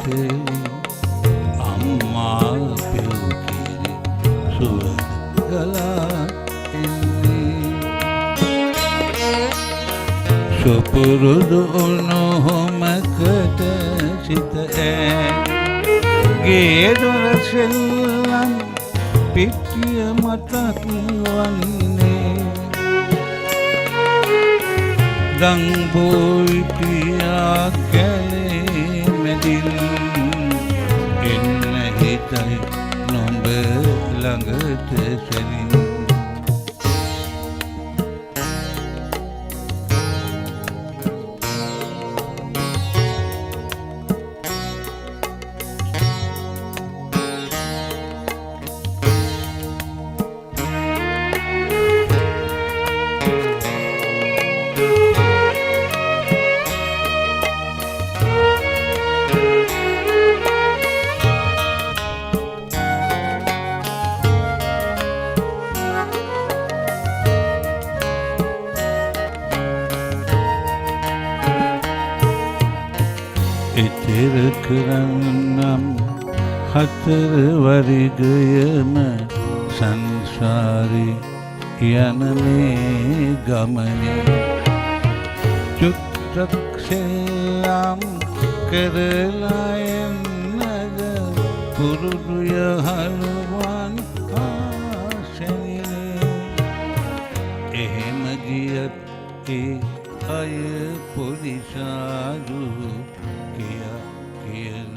සිතේ අම්මා පෙව්කිරි සුවඳ ගලා එන්නේ සුපුරුදු උණුහුමකට සිත ගේ දොර සෙල්ලම් පිටිය මතක් වන්නේ දංබෝයි පියා කැලේ මැදින් එන්න හිතයි නොඹ ළඟට සැනින් එතෙර කරන්නම් හතර වරිගයම සංසාරේ යන මේ ගමනේ චුට්ටක් සෙල්ලම් කරලා එන්නද පුරුදු යහළුවන් ආසනිනේ එහෙම ගියත් ඒ අය පොඩි සාදු කියන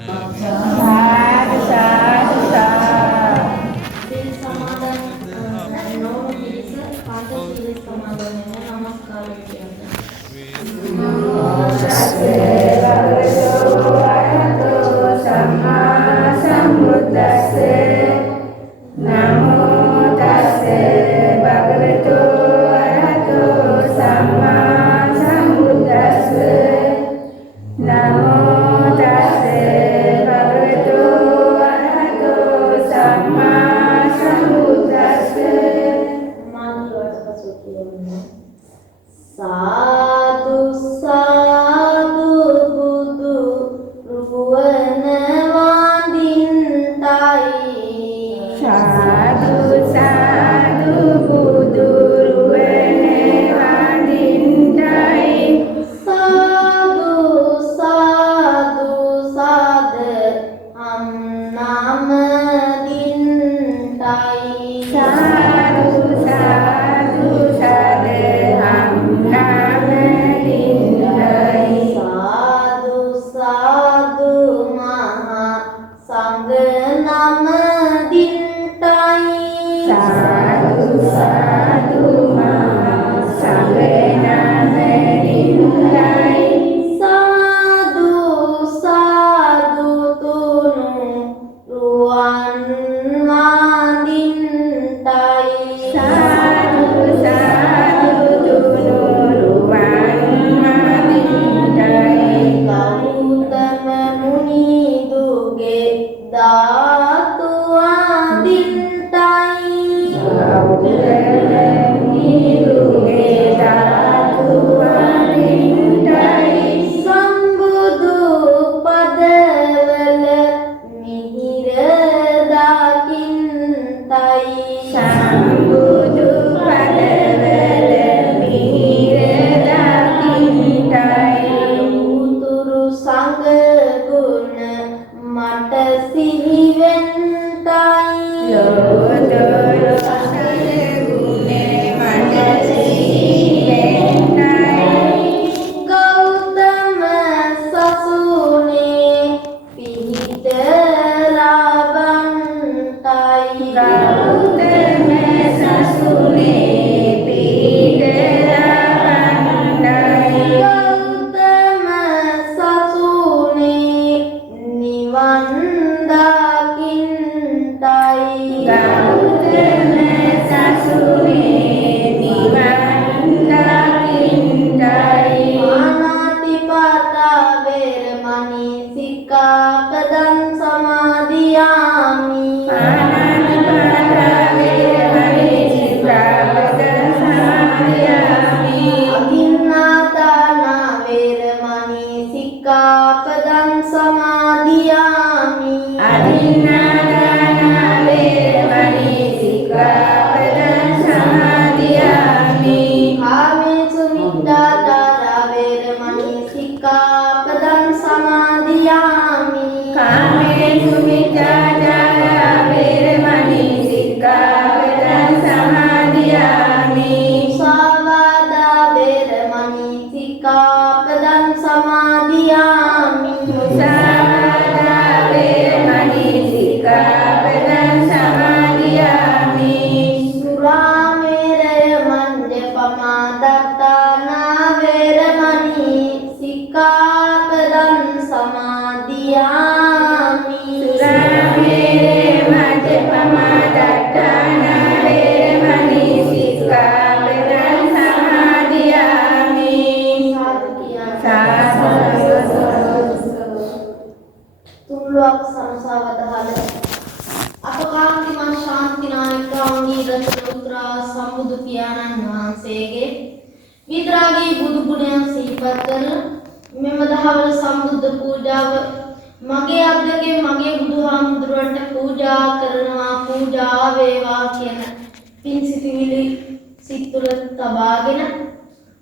Sikkhapadam samadhiya තුන්ලොවක් සරසවදාල අපකාන්තිමත් ශාන්තිනායකවන්ගේ රත්නෝත්‍රා සම්බුදු පියාණන් වහන්සේගේ විතරාගී බුදු ගුණයන් සිහිපත් කරලා මෙම දහවල සම්බුද්ධ පූජාව මගේ අද්දගේ මගේ බුදුහාමුදුරන්ට පූජා කරනවා පූජා වේවා කියන පින් සිතිවිලි සිත් තුළ තබාගෙන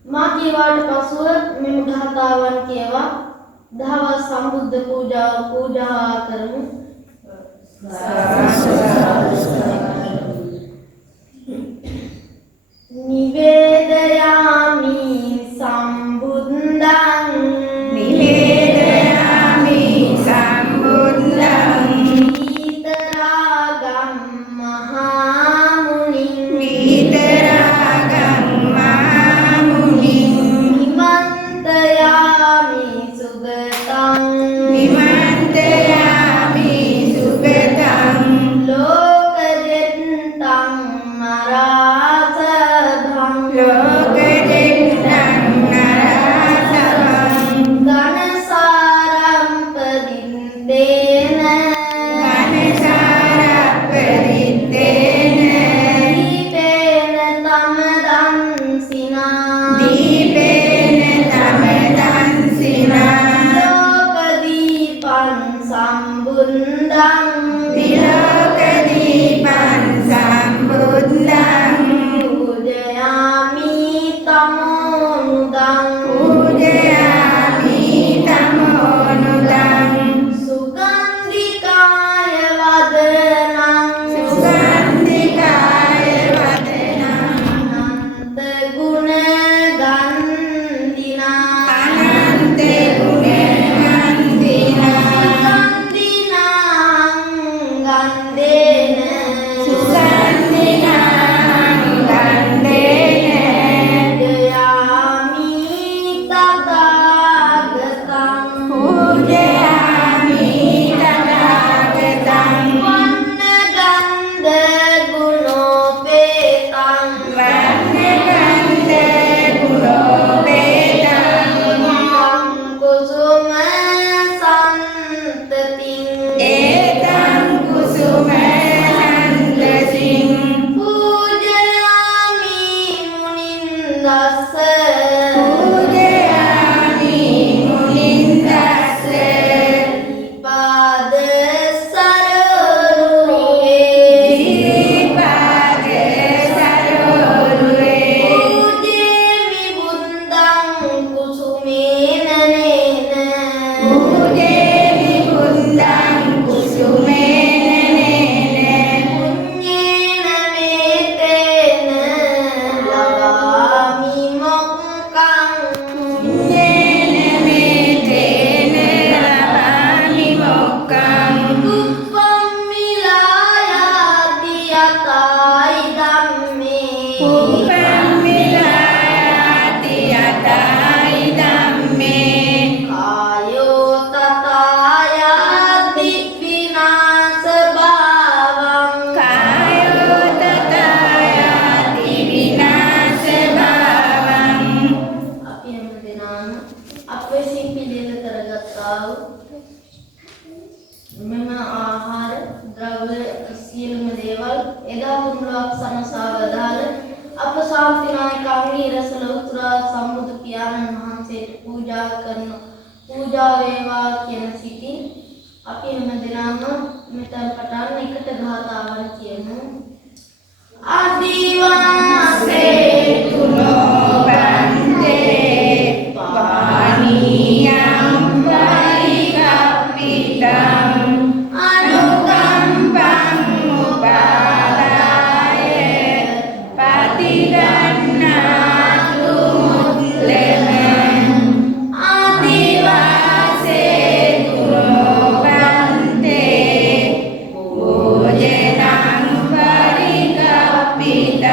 මා කියවාට පසුව මෙම ගාථාවන් කියවා දහවල් සම්බුද්ධ පූජාව පූජා කරමු. නිවේදයාමි සම්බුද්ධං නිවේදයාමි සම්බුද්ධං විතරාගම් මහා මුනිං විතරාගං මහාමුනිං නිමන්තයාමි සුගතං නිමන්තයාමි සුගතං ලෝකජෙත්තං නරාසභං ලෝකජෙත්තං නරාසවං ඝනසාරම්පදින්දේන ඝනසාරප්පරිත්තේන දීපේන තමදන්සිනා දීපේන තමදන්සිනා ලෝකදීපං සම්බුද්ධං විලෝකදීපං සම්බුද්ධං පූජයාමි තමෝනුදං පූජයාමි තමෝනුදං සුගන්ධිකාය වදනං සුගන්ධිකාය වදනං අනන්ත ගුණ ගන්ධිනා අනන්ත ගුණ ගන්ධිනා ගන්ධේන සුගන්ධිනා ගන්ධේන පූජයාමි තථාගතං පූජයාමි තථාගතං වන්නගන්ධ ගුණෝපේතං වන්නගන්ධ ගුණෝපේතං කුසුම සන්තතින් ඒතං කුසුම සන්දසින් පූජයාමි මුනින්දස්ස පූජයාමි මුනින්දස්ස පාද සරෝරුවේ දීපාද සරෝරුවේ පූජේමි බුද්ධං කුසුමේන නේන පූජේමි බුද්ධං කුසුමේන නේන පුඤ්ඤේන මේතේන ලබාමි මොක්ඛං පුඤ්ඤේන මේතේන ලබාමි මොක්ඛං උප්පම් මිලායාති යතයි ධම්මේ උපම්මිලායාති යතයි ධම්මේ කායෝ තථායාති විනාශ භාවං කායෝ තථායාති විනාශ භාවං අපි හැමදෙනාම අප විසින් පිළියෙල කරගත්තා වූ මෙම ආහාර ද්‍රව්‍ය සියලුම දේවල් එදා තුන්ලොවක් සනසවදාල අප ශාන්තිනායකවන්ගේ රසල උතුරා සම්බුදු පියාණන් වහන්සේට පූජා කරන පූජා වේවා කියන සිතින් අපි හැමදෙනාම මෙතන පටන් එකට ගාථාවන් කියමු. ආදිවාසේ තුනෝ බන්තේ පානියම් පරිකප්පිතං අනුකම්පං උපාදාය පතිගන්නාතු මුත්තම ආදිවාසේ තුනෝ බන්තේ පූජනං පරිකප්පිතං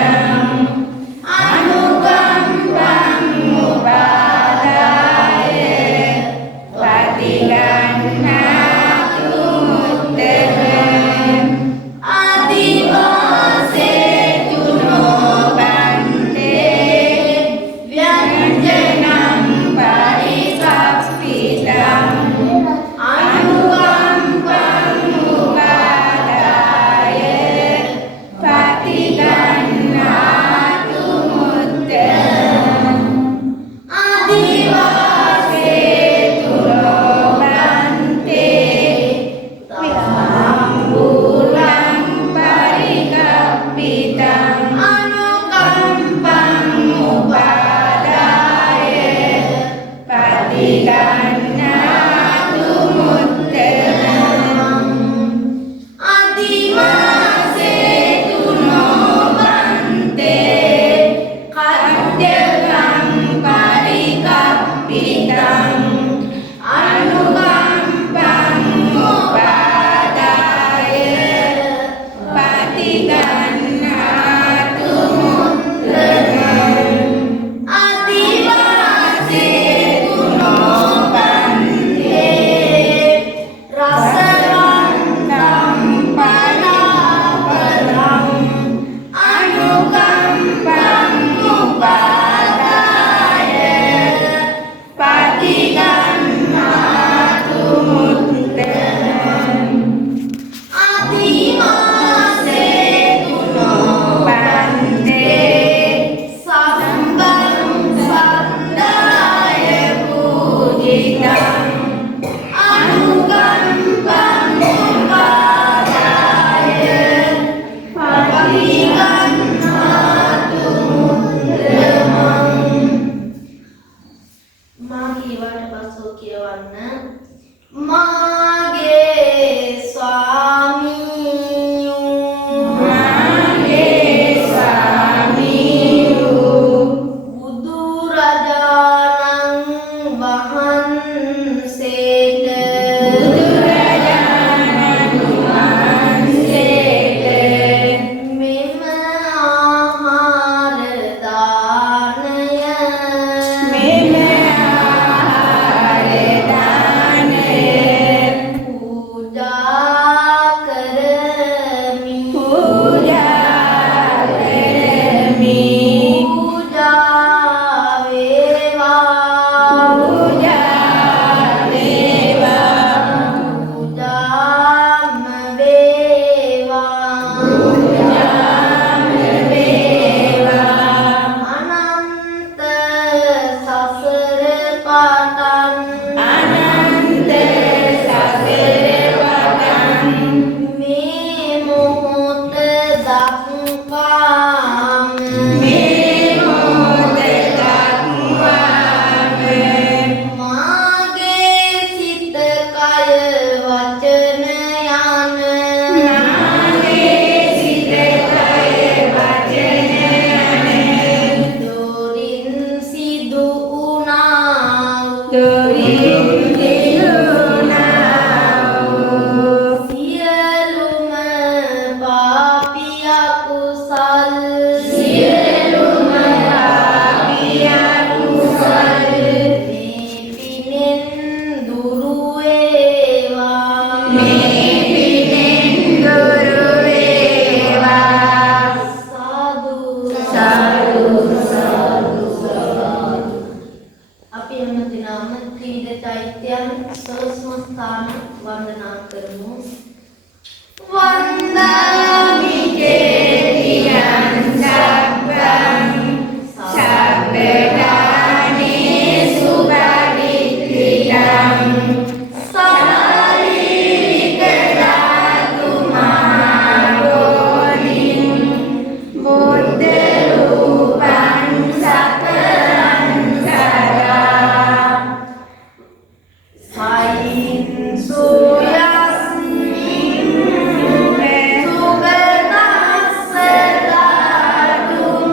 කරමු. වන්දාමි චේතියං සබ්බං සබ්බදානේසු පරිත්‍තිතං සාරීරික ධාතු මහාබෝධිං බුද්ධ රූපං සතරං සදා සයින් සෝයස්මින් සුගතස්ස ධාතුං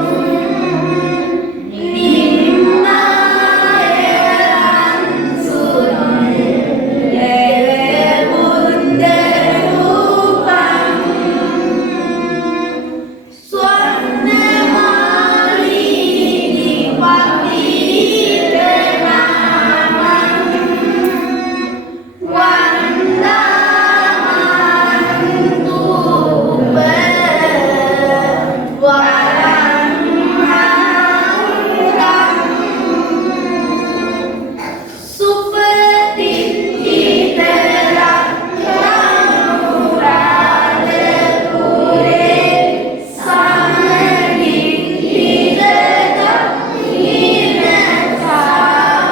නිම්මායරං සුරං යේ බුද්ධ රූපං ස්වර්ණමාලී පතිරනාමං වන්දාමන්තු වරං සුපතිත්ථිත රක්ඛානුරාධපුරේ සමනිත්ථිත දක්ඛින සාගරගාවං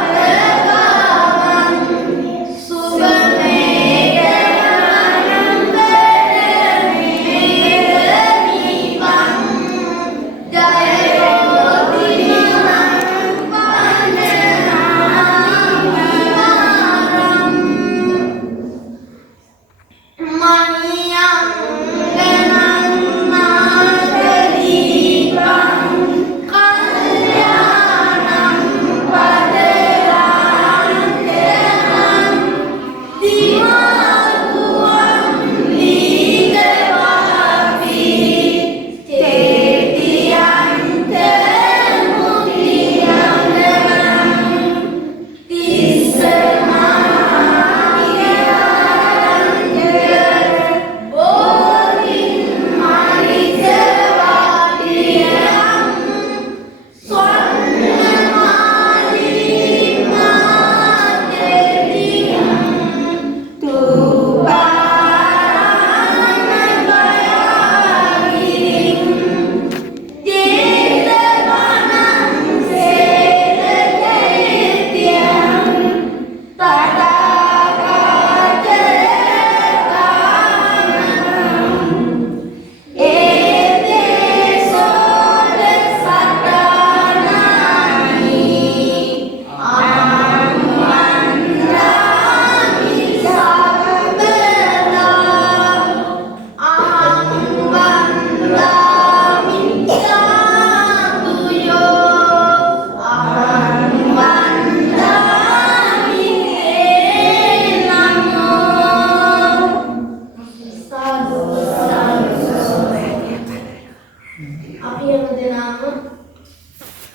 අපි හැමදෙනාම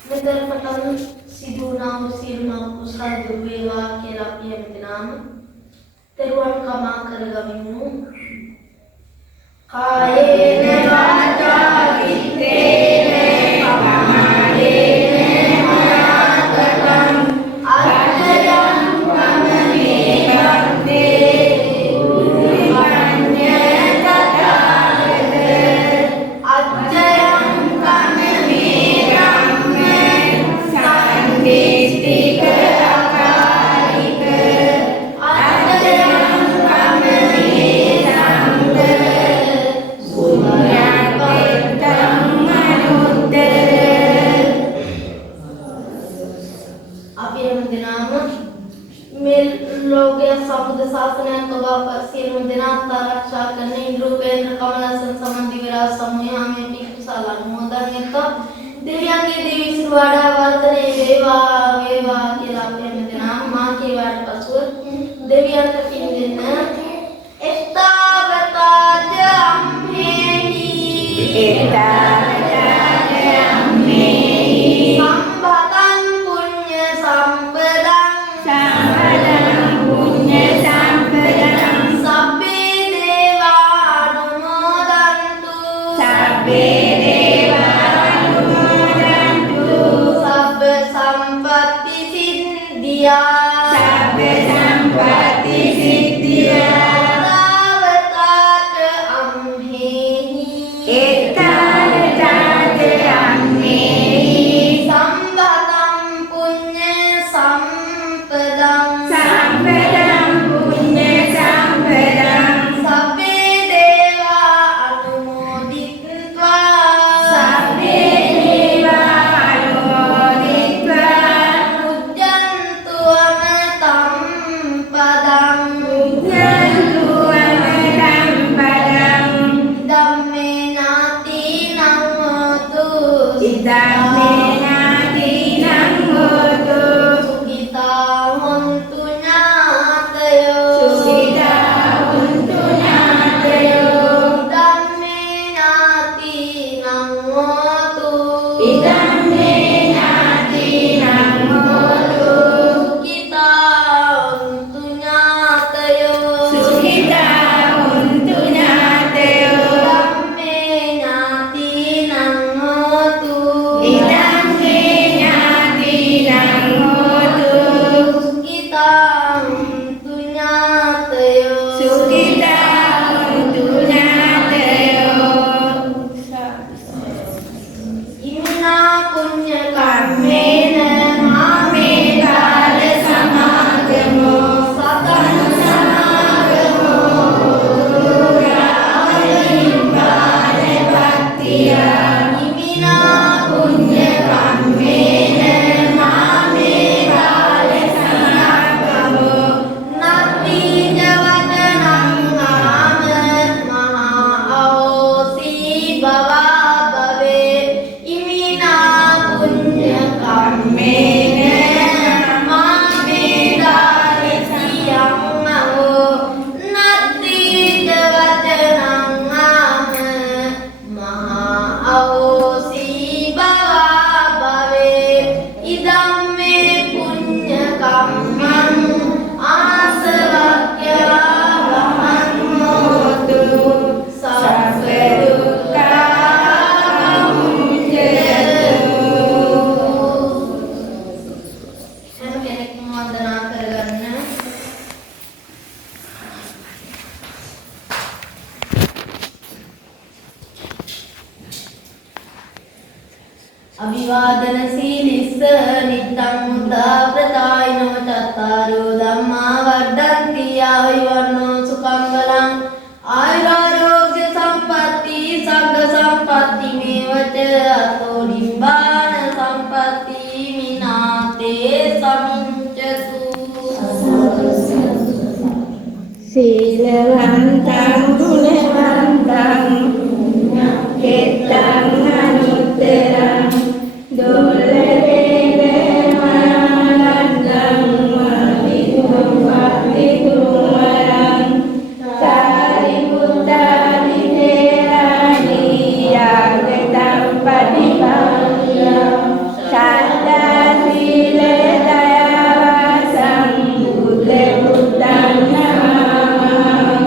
මෙතන පටන් සිදු වුණා වූ සියලුම කුසල දුරු වේවා කියලා අපි හැමදෙනාම තෙරුවන් කමා කරගමිමු. කායේන වාචා විත්තේන පමාදේන මයාකටං අජ්ජයං කමනේ වත්තේ शासनයන් තෝවා සියලුම දෙනාත් ආරක්ෂා කරන ඉන්ද්‍රෝපේන්ද්‍ර කමලසන් සමන්දි විරාජ සමූහයා මේ පිකුසල අනුමෝදන් එක්ක දෙවියන්ගේ දිවිසු වඩා වර්ධනය වේවා වේවා කියලා අපි හැමදෙනාම මා කියවාට පසුව දෙවියන්ට පින් දෙන්න. එත්තාවතාජ අම්මේහි සම්පතං පුඤ්ඤ සම්පදං Sabbe sampatti siddhiya අභිවාදන සීලිස්ස නිත්තං මුද්දා ප්‍රතායිනෝ චත්තාරෝ ධම්මා වර්ධන්ති ආයුවන්නෝ සුඛං බලං ආයුරාෝග්‍ය සම්පatti සග්ග සම්පatti මේවච අතෝ නිබ්බාන සම්පatti මිනාතේ සමිච්ඡතු සීලවන්තං ගුණවන්තං කෙත්තං අනුත්තරං දුර්ලභේන මනන්දං වදිතුම් වදිතුමරං සාරිපුත්තානි තේරාණි යාගතං පටිපන්නං සත්තා සීල දයාවාසං බුද්ධ බුද්ධං නමං